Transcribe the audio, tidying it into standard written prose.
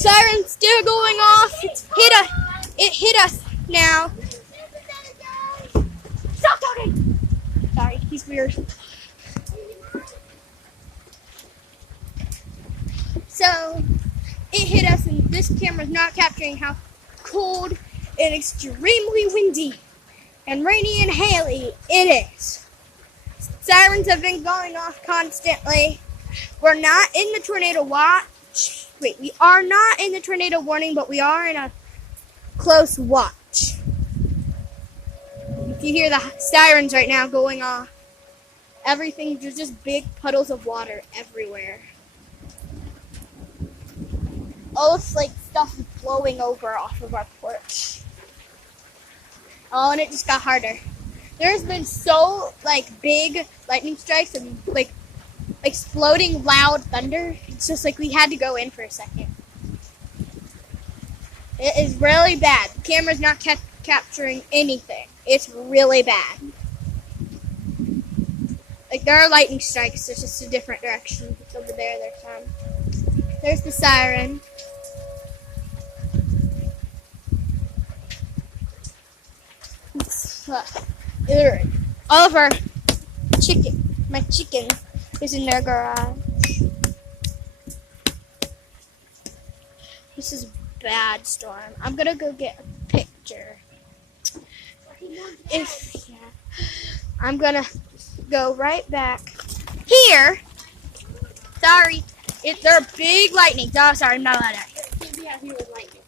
Siren's still going off. It hit us now. Stop talking. Sorry, he's weird. So it hit us, and this camera's not capturing how cold and extremely windy and rainy and haily it is. Sirens have been going off constantly. We're not in the tornado watch. Wait, we are not in the tornado warning, but we are in a close watch. If you hear the sirens right now going off, everything, there's just big puddles of water everywhere. All this like stuff is blowing over off of our porch. Oh, and it just got harder. There's been so like big lightning strikes and like exploding loud thunder. It's just like we had to go in for a second. It is really bad. The camera's not capturing anything. It's really bad. Like there are lightning strikes. It's just a different direction. It's over there. There's the siren. All of our my chicken is in their garage. This is a bad storm. I'm gonna go get a picture. I'm gonna go right back here. Sorry, there are big lightnings. Oh, sorry, I'm not allowed out here. Can't be out here with lightning.